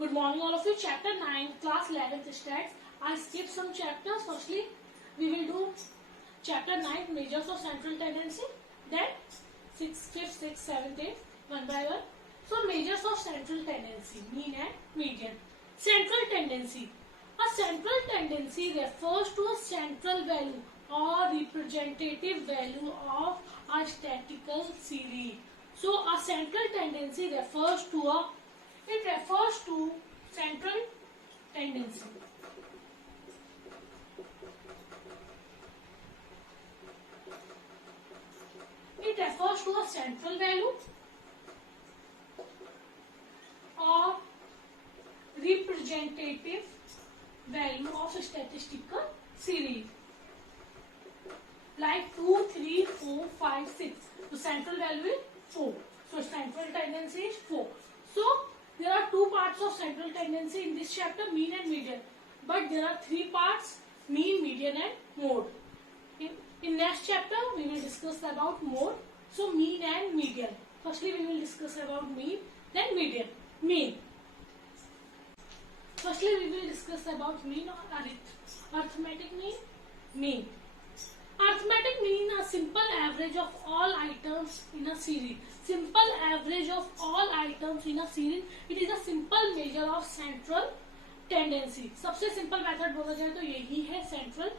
Good morning all of you. Chapter 9, class 11th stats. I skipped some chapters. Firstly, we will do chapter 9, measures of central tendency. Then 6th, 5th, 6th, 7th, 8th, one by one. So measures of central tendency, mean and median. Central tendency. A central tendency refers to a central value or representative value of a statistical series. So a central tendency refers to central tendency. It refers to a central value or representative value of a statistical series. Like 2, 3, 4, 5, 6. So central value is 4. So central tendency is 4. So there are two parts of central tendency in this chapter, mean and median. But there are three parts, mean, median and mode. In next chapter we will discuss about mode. So mean and median. Firstly we will discuss about mean, then median. Mean. Firstly we will discuss about mean or arithmetic mean. Mean. Arithmetic mean a simple average of all items in a series. Simple average of all items in a series. It is a simple measure of central tendency. सबसे simple method बोला जाए तो यही है central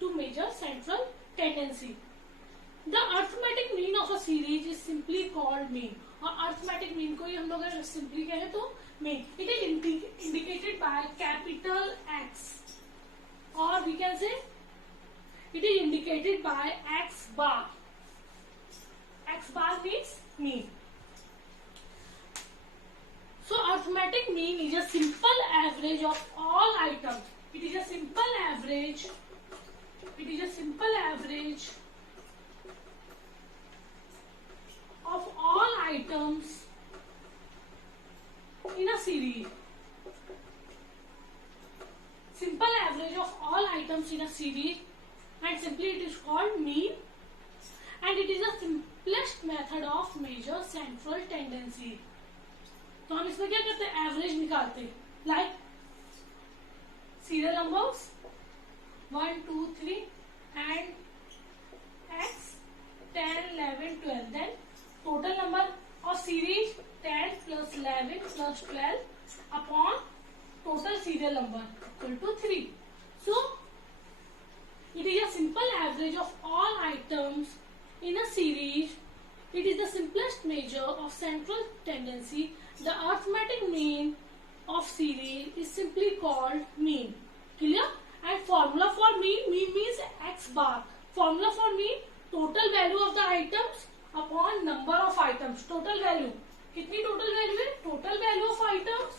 to measure central tendency. The arithmetic mean of a series is simply called mean. और arithmetic mean को ही हम लोग अगर simply कहें तो mean. It is indicated by capital X, or we can say it is indicated by X bar. X bar means mean. So arithmetic mean is a simple average of all items. It is a simple average. It is a simple average of all items in a series. Simple average of all items in a series, and simply it is called mean, and it is the simplest method of measure central tendency. तो हम इसमें क्या करते हैं, average निकालते हैं. Like serial numbers 1, 2, 3 and x 10, 11, 12. Then total number of series 10 plus 11 plus 12 upon total serial number equal to 3. So it is a simple average of all items in a series. It is the simplest measure of central tendency. The arithmetic mean of series is simply called mean. Clear? And formula for mean means X bar. Formula for mean, total value of the items upon number of items. Total value. कितनी total value है? Total value of items.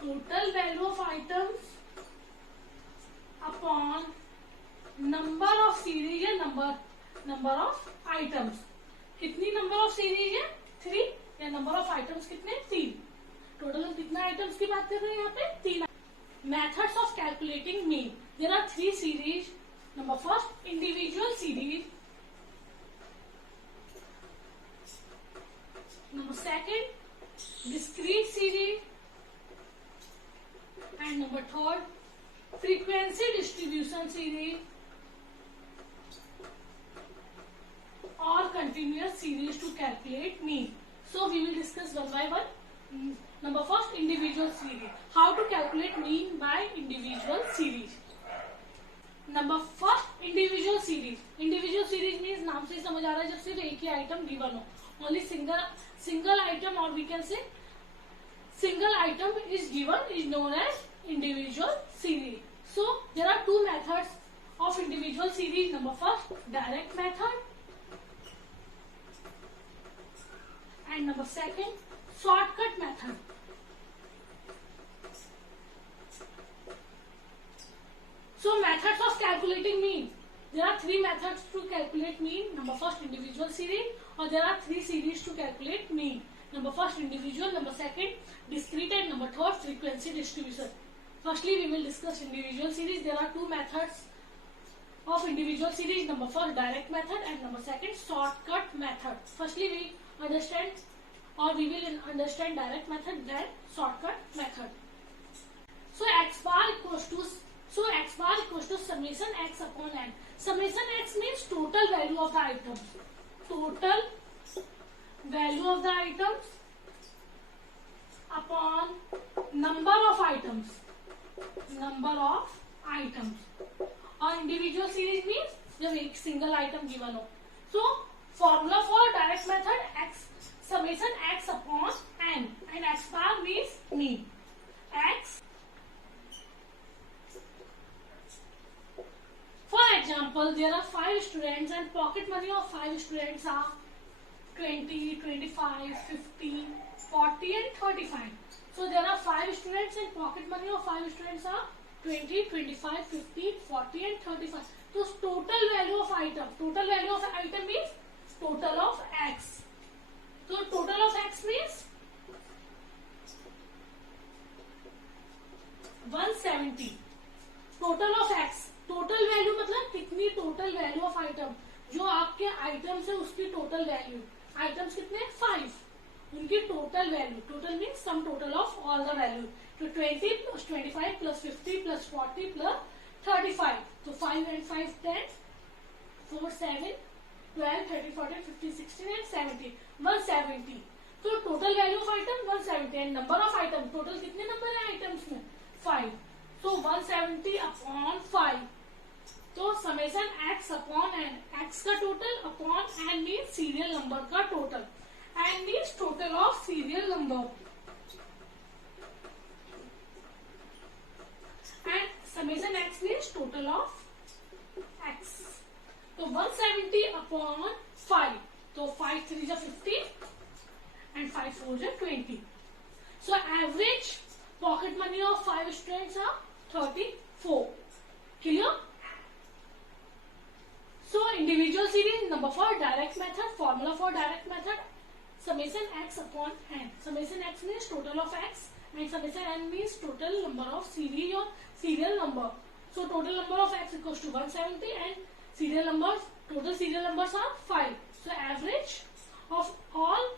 Total value of items upon number of series या number of items. कितनी number of series है? 3 या number of items कितने? 3. Total हम कितना items की बात कर रहे हैं यहाँ पे? 3. Methods of calculating mean. There are 3 series. Number first, individual series. Number second, discrete series. And number third, frequency distribution series or continuous series to calculate mean. So we will discuss one by one. Number first, individual series. How to calculate mean by individual series. Number first, individual series. Individual series means नाम से ही समझ आ रहा है जब सिर्फ एक ही item given हो. Only single item, or we can say single item is given, is known as individual series. So there are two methods of individual series. Number first, direct method, and number second, shortcut method. So methods of calculating mean. There are 3 methods to calculate mean. Number first, individual series, or there are 3 series to calculate mean. Number first, individual. Number second, discrete, and number third, frequency distribution. Firstly, we will discuss individual series. There are 2 methods of individual series. Number first, direct method, and number second, shortcut method. Firstly, we understand, or we will understand direct method, then shortcut value of the items. Total value of the items upon number of items. Number of items. और individual series means जब एक single item given हो. So formula for direct method x summation x upon n and x bar means mean. X. For example, there are 5 students and pocket money of 5 students are 20, 25, 15, 40 and 35. So there are 5 students and pocket money of 5 students are 20, 25, 15, 40 and 35. So total value of item means total of x. So total of x means 170. Total of x. Total value मतलब कितनी total value of item, जो आपके items है उसकी total value. Items कितने 5, उनकी total value. Total means sum total of all the value. तो 20 plus 25 plus 50 plus 40 plus 35. तो 5 and 5 10, 4 7, 12, 13, 14, 15, 16 and 17. 170. तो total value of item 170 and number of item. Total कितने नंबर है आइटम्स में 5. तो 170 अपॉन 5. तो summation x upon n. x का total upon n means serial number का total. n means total of serial number and summation x means total of x. तो 170 upon 5. तो 5 3 जा 50 and 5 4 जा 20. So average pocket money of 5 students are 34. Clear? So individual series, number for direct method, formula for direct method, summation x upon n. Summation x means total of x and summation n means total number of series or serial number. So total number of x equals to 170 and serial numbers, total serial numbers are 5. So average of all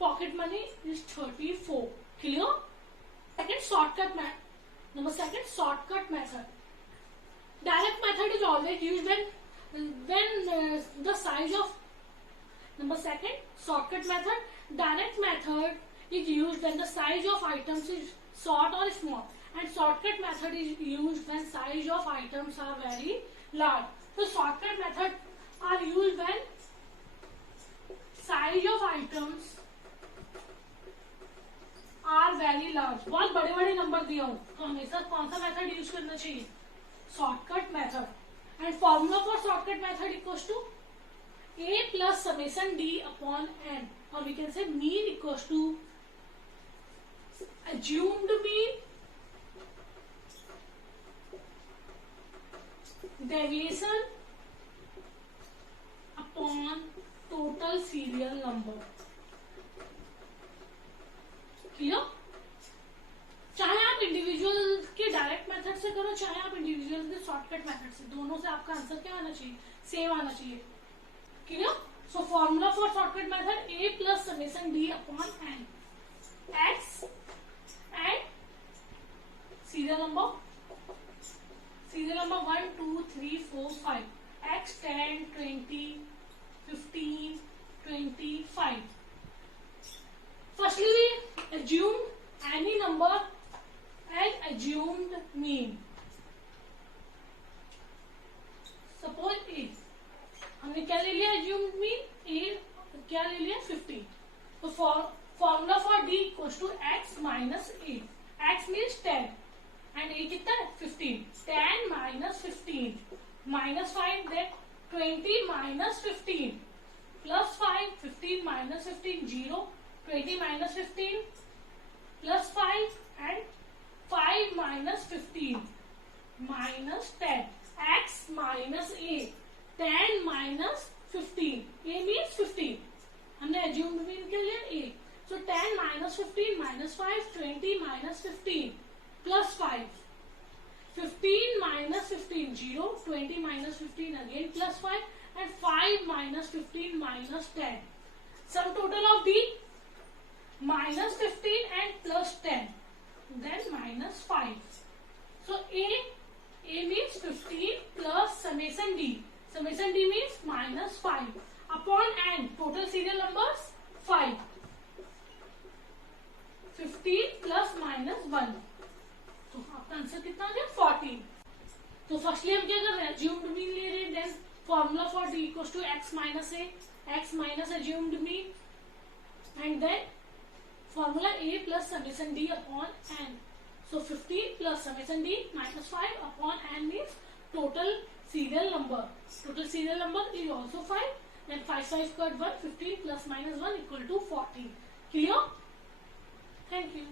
pocket money is 34. Clear? Second shortcut method. Number second shortcut method. Direct method is always used when the size of. Number second shortcut method. Direct method is used when the size of items is short or small, and shortcut method is used when size of items are very large. So shortcut method are used when size of items are very large. बहुत बड़े बड़े number दिया हूं तो हमेशा कौन सा method use करना चाहिए, shortcut method. And formula for shortcut method equals to a plus summation d upon n, और we can say mean equals to assumed mean deviation upon total serial number. Clear? चाहे आप individual के direct method से करो, चाहे आप individual के shortcut method से, दोनों से आपका आंसर क्या आना चाहिए, सेम आना चाहिए. Clear? So formula for shortcut method a plus summation d upon n. x and serial number 1 2 3 4 5. x 10 20 15 25. Firstly, we assume any number as assumed mean. Suppose a, हमने क्या ले लिया assumed mean, a क्या ले लिया 50. तो formula for d equals to x minus a. x means 10 and a कितना है 15. 10 minus 15 minus 5, then 20 minus 15 plus 5. 15 minus 15 0. 20 minus 15 plus 5 and 5 minus 15 minus 10. X minus a. 10 minus 15. A means 15. हमने assumed mean के लिए a. So 10 minus 15 minus 5. 20 minus 15 plus 5. 15 minus 15 0. 20 minus 15 again plus 5 and 5 minus 15 minus 10. Sum total of d minus 15 and plus 10, then minus 5. So a means 15 plus summation d. Summation d means minus 1। तो आपका answer कितना आ गया 14। तो firstly हम क्या कर रहे हैं, अज्यूम्ड मीन ले रहे हैं। Then formula for d equals to x minus assumed mean, and then formula a plus summation d upon n। So 15 plus summation d minus 5 upon n means total serial number. Total serial number is also 5. Then 5 cut 1, 15 plus minus 1 equal to 14. Clear? Thank you.